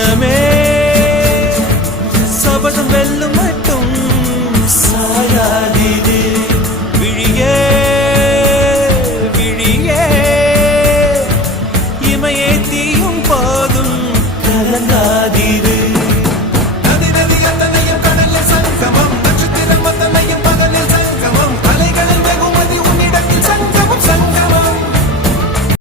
மனமே சபதம் வெல்லும் மட்டும் சாயாதீதே. விழியே விழியே. இமையை தீயும் போதும் கலங்காதீதே.